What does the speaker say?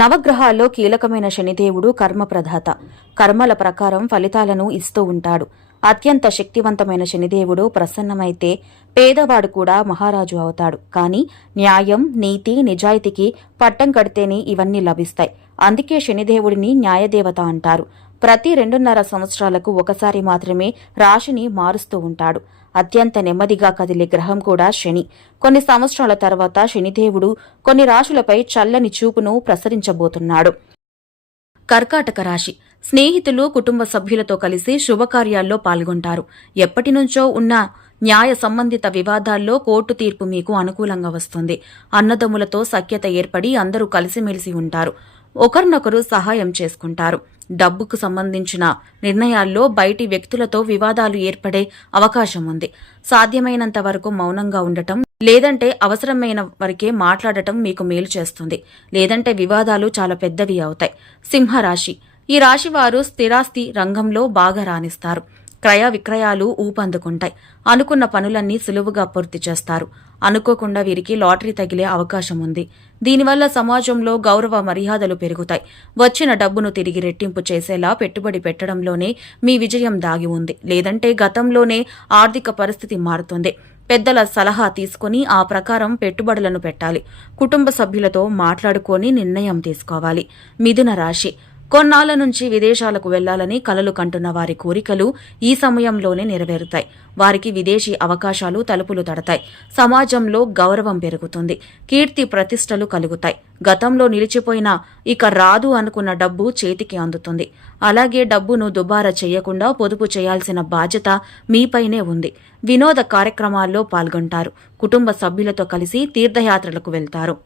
నవగ్రహాల్లో కీలకమైన శనిదేవుడు కర్మప్రదాత. కర్మల ప్రకారం ఫలితాలను ఇస్తూ ఉంటాడు. అత్యంత శక్తివంతమైన శనిదేవుడు ప్రసన్నమైతే పేదవాడు కూడా మహారాజు అవుతాడు. కానీ న్యాయం, నీతి, నిజాయితీకి పట్టం కడితేనే ఇవన్నీ లభిస్తాయి. అందుకే శనిదేవుడిని న్యాయదేవత అంటారు. ప్రతి 2.5 సంవత్సరాలకు ఒకసారి మాత్రమే రాశిని మారుస్తూ ఉంటాడు. అత్యంత నెమ్మదిగా కదిలే గ్రహం కూడా శని. కొన్ని సంవత్సరాల తర్వాత శనిదేవుడు కొన్ని రాశులపై చల్లని చూపును ప్రసరించబోతున్నాడు. కర్కాటక రాశి. స్నేహితులు, కుటుంబ సభ్యులతో కలిసి శుభకార్యాల్లో పాల్గొంటారు. ఎప్పటినుంచో ఉన్న న్యాయ సంబంధిత వివాదాల్లో కోర్టు తీర్పు మీకు అనుకూలంగా వస్తుంది. అన్నదమ్ములతో సఖ్యత ఏర్పడి అందరూ కలిసిమెలిసి ఉంటారు. ఒకరినొకరు సహాయం చేసుకుంటారు. డబ్బుకు సంబంధించిన నిర్ణయాల్లో బయటి వ్యక్తులతో వివాదాలు ఏర్పడే అవకాశం ఉంది. సాధ్యమైనంత వరకు మౌనంగా ఉండటం, లేదంటే అవసరమైన వరకే మాట్లాడటం మీకు మేలు చేస్తుంది. లేదంటే వివాదాలు చాలా పెద్దవి అవుతాయి. సింహరాశి. ఈ రాశి వారు స్థిరాస్తి రంగంలో బాగా రాణిస్తారు. క్రయ విక్రయాలు ఊపందుకుంటాయి. అనుకున్న పనులన్నీ సులువుగా పూర్తి చేస్తారు. అనుకోకుండా వీరికి లాటరీ తగిలే అవకాశం ఉంది. దీనివల్ల సమాజంలో గౌరవ మర్యాదలు పెరుగుతాయి. వచ్చిన డబ్బును తిరిగి రెట్టింపు చేసేలా పెట్టుబడి పెట్టడంలోనే మీ విజయం దాగి ఉంది. లేదంటే గతంలోనే ఆర్థిక పరిస్థితి మారుతుంది. పెద్దల సలహా తీసుకుని ఆ ప్రకారం పెట్టుబడులను పెట్టాలి. కుటుంబ సభ్యులతో మాట్లాడుకొని నిర్ణయం తీసుకోవాలి. మిథున రాశి. కొన్నాళ్ల నుంచి విదేశాలకు వెళ్లాలని కలలు కంటున్న వారి కోరికలు ఈ సమయంలోనే నెరవేరుతాయి. వారికి విదేశీ అవకాశాలు తలుపులు తడతాయి. సమాజంలో గౌరవం పెరుగుతుంది. కీర్తి ప్రతిష్టలు కలుగుతాయి. గతంలో నిలిచిపోయిన ఇక రాదు అనుకున్న డబ్బు చేతికి అందుతుంది. అలాగే డబ్బును దుబారా చేయకుండా పొదుపు చేయాల్సిన బాధ్యత మీపైనే ఉంది. వినోద కార్యక్రమాల్లో పాల్గొంటారు. కుటుంబ సభ్యులతో కలిసి తీర్థయాత్రలకు వెళ్తారు.